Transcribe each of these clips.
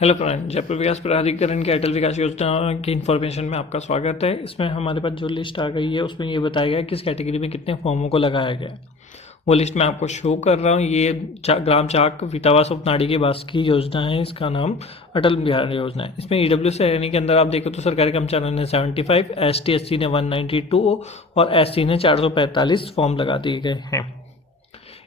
Hello friend, Jaipur विकास प्राधिकरण की अटल विकास योजना की इन्फॉर्मेशन में आपका स्वागत है। इसमें हमारे पास जो लिस्ट आ गई है उसमें ये बताया गया है किस कैटेगरी में कितने फॉर्मों को लगाया गया है। वो लिस्ट मैं आपको शो कर रहा हूँ। ये ग्राम चाक विटावास उपनाड़ी के बास की योजना है। इसका नाम अटल बिहार योजना है। इसमें ईडब्ल्यू श्रेणी के अंदर आप देखो तो सरकारी कर्मचारियों ने 75, ST/SC ने 192 और SC ने 445 फॉर्म लगा दिए गए हैं।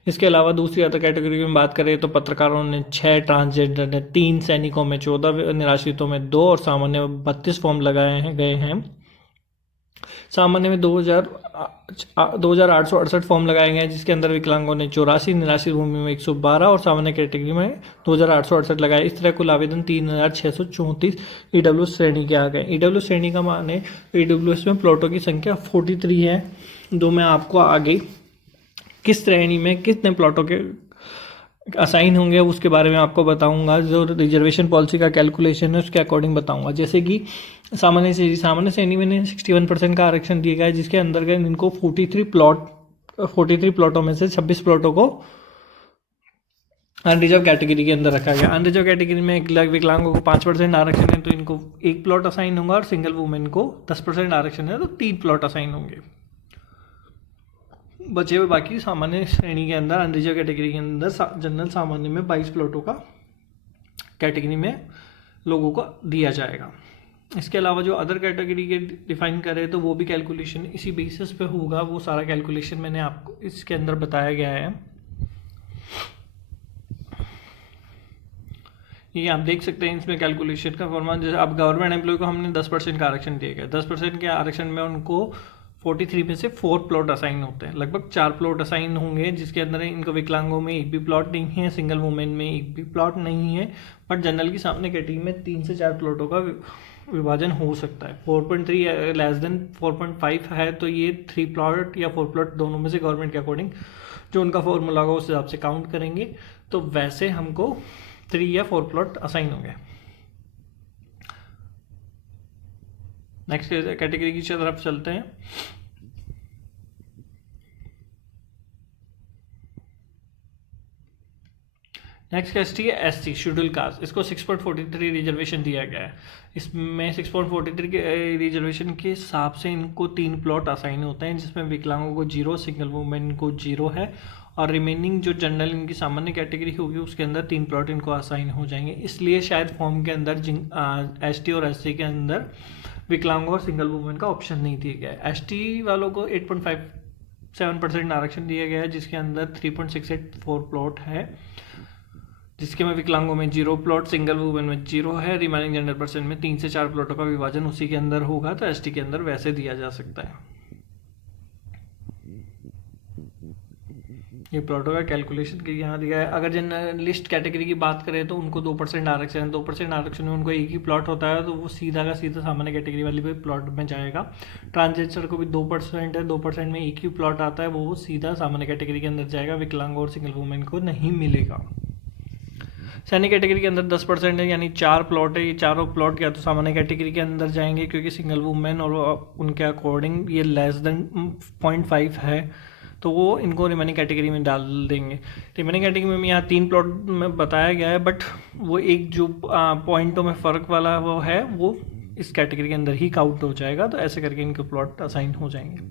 इसके अलावा दूसरी अदर कैटेगरी में बात करें तो पत्रकारों ने 6, ट्रांसजेंडर ने 3, सैनिकों में 14, निराश्रितों में 2 और सामान्य में 32 फॉर्म लगाए हैं गए हैं। सामान्य में 2,868 फॉर्म लगाए गए हैं, जिसके अंदर विकलांगों ने 84, निराश्रित भूमि में 112 और सामान्य कैटेगरी में 2,868 लगाए। इस तरह कुल आवेदन 3,634 ईडब्ल्यू श्रेणी के आ गए। ईडब्ल्यू श्रेणी का माने ईडब्ल्यूएस में प्लॉटों की संख्या 43 है। दो मैं आपको आगे किस श्रेणी में कितने प्लॉटों के असाइन होंगे उसके बारे में आपको बताऊंगा। जो रिजर्वेशन पॉलिसी का कैलकुलेशन है उसके अकॉर्डिंग बताऊंगा। जैसे कि सामान्य श्रेणी में 61% का आरक्षण दिया गया है, जिसके अंदर इनको 43 प्लॉटों में से 26 प्लॉटों को अनरिजर्व कैटेगरी के अंदर रखा गया। अनरिजर्व कैटेगरी में विकलांगों को 5% आरक्षण है तो इनको 1 प्लॉट असाइन होगा, और सिंगल वुमेन को 10% आरक्षण है तो 3 प्लॉट असाइन होंगे। बचे हुए बाकी सामान्य श्रेणी के अंदर अनरिजर्व कैटेगरी के अंदर जनरल सामान्य में 22 प्लॉटों का कैटेगरी में लोगों को दिया जाएगा। इसके अलावा जो अदर कैटेगरी के डिफाइन करे तो वो भी कैलकुलेशन इसी बेसिस पे होगा। वो सारा कैलकुलेशन मैंने आपको इसके अंदर बताया गया है। ये आप देख सकते हैं इसमें कैलकुलेशन का फॉर्मूला। जैसे अब गवर्नमेंट एम्प्लॉय को हमने 10% का आरक्षण दिया गया। 10% के आरक्षण में उनको 43 में से 4 प्लॉट असाइन होते हैं। लगभग 4 प्लॉट असाइन होंगे, जिसके अंदर इनको विकलांगों में एक भी प्लॉट नहीं है, सिंगल वुमेन में एक भी प्लॉट नहीं है, बट जनरल की सामने कैटेगरी में 3 से 4 प्लॉटों का विभाजन हो सकता है। 4.3 लेस देन 4.5 है तो ये 3 प्लॉट या 4 प्लॉट दोनों में से गवर्नमेंट के अकॉर्डिंग जो उनका फॉर्मूला होगा उस हिसाब से काउंट करेंगे, तो वैसे हमको 3 या 4 प्लॉट असाइन होंगे। नेक्स्ट कैटेगरी की तरफ चलते हैं। नेक्स्ट कैटेगरी है SC शेड्यूल कास्ट। इसको 6.43 रिजर्वेशन दिया गया है। इसमें 6.43 के रिजर्वेशन के हिसाब से इनको 3 प्लॉट असाइन होते हैं, जिसमें विकलांगों को 0, सिंगल वुमेन को 0 है, और रिमेनिंग जो जनरल इनकी सामान्य कैटेगरी होगी उसके अंदर 3 प्लॉट इनको असाइन हो जाएंगे। इसलिए शायद फॉर्म के अंदर ST और SC के अंदर विकलांगों और सिंगल वुमेन का ऑप्शन नहीं दिया गया है। ST वालों को 8.57% आरक्षण दिया गया है, जिसके अंदर 3.684 प्लॉट है, जिसके में विकलांगों में 0 प्लॉट, सिंगल वुमेन में 0 है। रिमेनिंग जनरल पर्सन में 3 से 4 प्लॉटों का विभाजन उसी के अंदर होगा, तो ST के अंदर वैसे दिया जा सकता है। ये प्लॉटों का कैलकुलेशन के यहाँ दिया है। अगर जर्नलिस्ट कैटेगरी की बात करें तो उनको 2% आरक्षण है। 2% आरक्षण में उनको एक ही प्लॉट होता है, तो वो सीधा का सीधा सामान्य कैटेगरी वाली भी प्लॉट में जाएगा। ट्रांसजेंडर को भी 2% है, 2% में एक ही प्लॉट आता है, वो सीधा सामान्य कैटेगरी के अंदर जाएगा, विकलांग और सिंगल वुमेन को नहीं मिलेगा। सैनिक कैटेगरी के अंदर 10% है, यानी 4 प्लॉट है। ये चारों प्लॉट या तो सामान्य कैटेगरी के अंदर जाएंगे, क्योंकि सिंगल वुमेन और उनके अकॉर्डिंग ये लेस देन 0.5 है, तो वो इनको रिमेनिंग कैटेगरी में डाल देंगे। रिमेनिंग कैटेगरी में यहाँ 3 प्लॉट में बताया गया है, बट वो एक जो पॉइंटों में फ़र्क वाला वो है वो इस कैटेगरी के अंदर ही काउंट हो जाएगा। तो ऐसे करके इनके प्लॉट असाइन हो जाएंगे।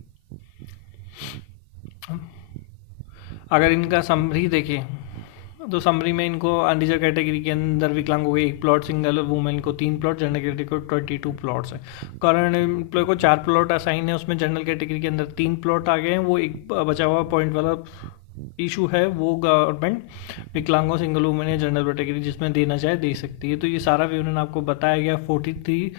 अगर इनका समरी देखें तो समरी में इनको अनरिजर्व कैटेगरी के अंदर विकलांगों को 1 प्लॉट, सिंगल वुमेन को 3 प्लॉट, जनरल कैटेगरी को 22 प्लॉट्स है। करंट एम्प्लॉय को 4 प्लॉट असाइन है, उसमें जनरल कैटेगरी के अंदर 3 प्लॉट आ गए हैं। वो एक बचा हुआ पॉइंट वाला इशू है, वो गवर्नमेंट विकलांगों, सिंगल वुमेन या जनरल कैटेगरी जिसमें देना चाहे दे सकती है। तो ये सारा विवरण आपको बताया गया 43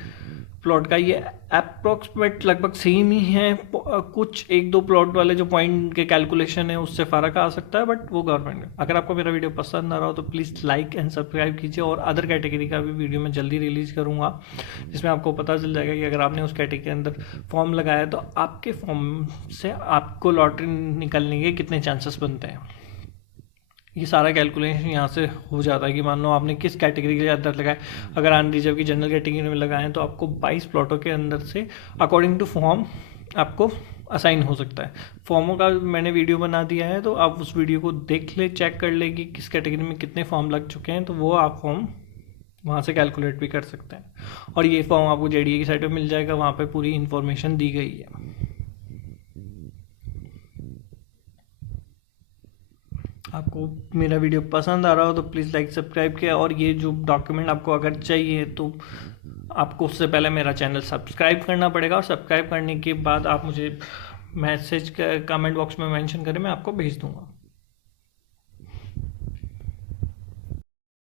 प्लॉट का। ये अप्रॉक्सीमेट लगभग सेम ही है, कुछ 1-2 प्लॉट वाले जो पॉइंट के कैलकुलेशन है उससे फ़र्क आ सकता है, बट वो गवर्नमेंट। अगर आपको मेरा वीडियो पसंद आ रहा हो तो प्लीज़ लाइक एंड सब्सक्राइब कीजिए। और अदर कैटेगरी का भी वीडियो मैं जल्दी रिलीज़ करूँगा, जिसमें आपको पता चल जाएगा कि अगर आपने उस कैटेगरी के अंदर फॉर्म लगाया तो आपके फॉर्म से आपको लॉटरी निकलने के कितने चांसेस बनते हैं। ये सारा कैलकुलेशन यहाँ से हो जाता है कि मान लो आपने किस कैटेगरी के अंदर लगाए। अगर अनरिजर्व की जनरल कैटेगरी में लगाएं तो आपको 22 प्लॉटों के अंदर से अकॉर्डिंग टू फॉर्म आपको असाइन हो सकता है। फॉर्मों का मैंने वीडियो बना दिया है, तो आप उस वीडियो को देख ले, चेक कर ले कि किस कैटेगरी में कितने फॉर्म लग चुके हैं, तो वो आप फॉर्म वहाँ से कैलकुलेट भी कर सकते हैं। और ये फॉर्म आपको जेडीए की साइट पे मिल जाएगा, वहाँ पे पूरी इन्फॉर्मेशन दी गई है। आपको मेरा वीडियो पसंद आ रहा हो तो प्लीज़ लाइक सब्सक्राइब किया, और ये जो डॉक्यूमेंट आपको अगर चाहिए तो आपको उससे पहले मेरा चैनल सब्सक्राइब करना पड़ेगा, और सब्सक्राइब करने के बाद आप मुझे मैसेज कमेंट बॉक्स में मेंशन करें, मैं आपको भेज दूंगा।